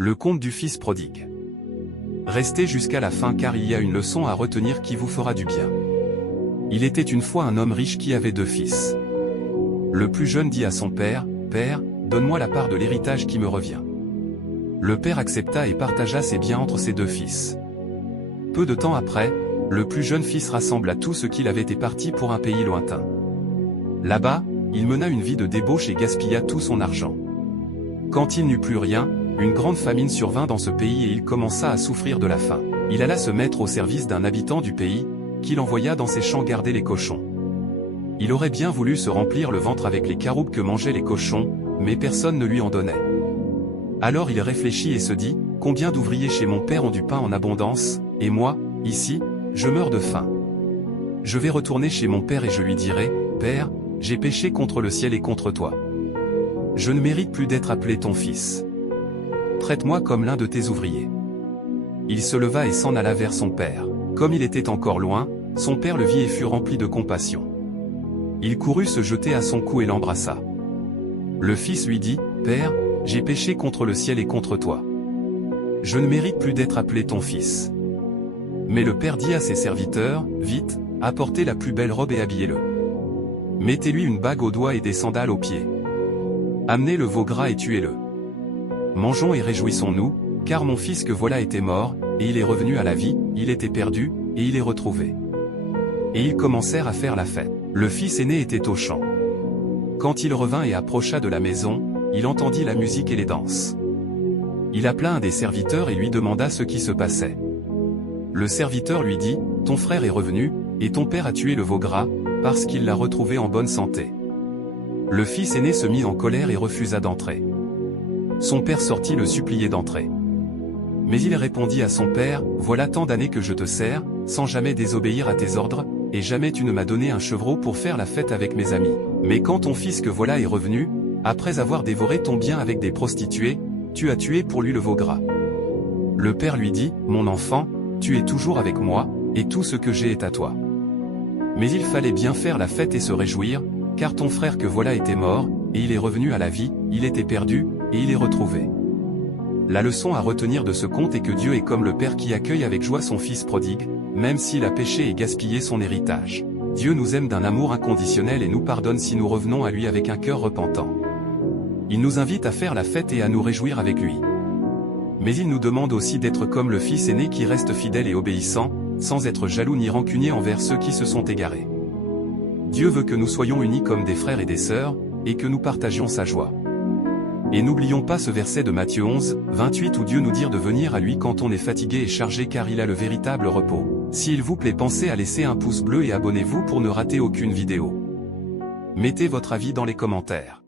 Le conte du fils prodigue. Restez jusqu'à la fin car il y a une leçon à retenir qui vous fera du bien. Il était une fois un homme riche qui avait 2 fils. Le plus jeune dit à son père, « Père, donne-moi la part de l'héritage qui me revient. » Le père accepta et partagea ses biens entre ses 2 fils. Peu de temps après, le plus jeune fils rassembla tout ce qu'il avait épargné pour un pays lointain. Là-bas, il mena une vie de débauche et gaspilla tout son argent. Quand il n'eut plus rien, une grande famine survint dans ce pays et il commença à souffrir de la faim. Il alla se mettre au service d'un habitant du pays, qu'il envoya dans ses champs garder les cochons. Il aurait bien voulu se remplir le ventre avec les caroubes que mangeaient les cochons, mais personne ne lui en donnait. Alors il réfléchit et se dit, « Combien d'ouvriers chez mon père ont du pain en abondance, et moi, ici, je meurs de faim. Je vais retourner chez mon père et je lui dirai, « Père, j'ai péché contre le ciel et contre toi. Je ne mérite plus d'être appelé ton fils. Traite-moi comme l'un de tes ouvriers. » Il se leva et s'en alla vers son père. Comme il était encore loin, son père le vit et fut rempli de compassion. Il courut se jeter à son cou et l'embrassa. Le fils lui dit, « Père, j'ai péché contre le ciel et contre toi. Je ne mérite plus d'être appelé ton fils. » Mais le père dit à ses serviteurs, « Vite, apportez la plus belle robe et habillez-le. Mettez-lui une bague au doigt et des sandales aux pieds. Amenez le veau gras et tuez-le. Mangeons et réjouissons-nous, car mon fils que voilà était mort, et il est revenu à la vie, il était perdu, et il est retrouvé. » Et ils commencèrent à faire la fête. Le fils aîné était au champ. Quand il revint et approcha de la maison, il entendit la musique et les danses. Il appela un des serviteurs et lui demanda ce qui se passait. Le serviteur lui dit, « Ton frère est revenu, et ton père a tué le veau gras, parce qu'il l'a retrouvé en bonne santé. » Le fils aîné se mit en colère et refusa d'entrer. Son père sortit le supplier d'entrer. Mais il répondit à son père, « Voilà tant d'années que je te sers, sans jamais désobéir à tes ordres, et jamais tu ne m'as donné un chevreau pour faire la fête avec mes amis. Mais quand ton fils que voilà est revenu, après avoir dévoré ton bien avec des prostituées, tu as tué pour lui le veau gras. » Le père lui dit, « Mon enfant, tu es toujours avec moi, et tout ce que j'ai est à toi. Mais il fallait bien faire la fête et se réjouir, car ton frère que voilà était mort, et il est revenu à la vie, il était perdu, et il est retrouvé. » La leçon à retenir de ce conte est que Dieu est comme le père qui accueille avec joie son fils prodigue, même s'il a péché et gaspillé son héritage. Dieu nous aime d'un amour inconditionnel et nous pardonne si nous revenons à lui avec un cœur repentant. Il nous invite à faire la fête et à nous réjouir avec lui. Mais il nous demande aussi d'être comme le fils aîné qui reste fidèle et obéissant, sans être jaloux ni rancunier envers ceux qui se sont égarés. Dieu veut que nous soyons unis comme des frères et des sœurs, et que nous partagions sa joie. Et n'oublions pas ce verset de Matthieu 11, 28 où Dieu nous dit de venir à lui quand on est fatigué et chargé car il a le véritable repos. S'il vous plaît, pensez à laisser un pouce bleu et abonnez-vous pour ne rater aucune vidéo. Mettez votre avis dans les commentaires.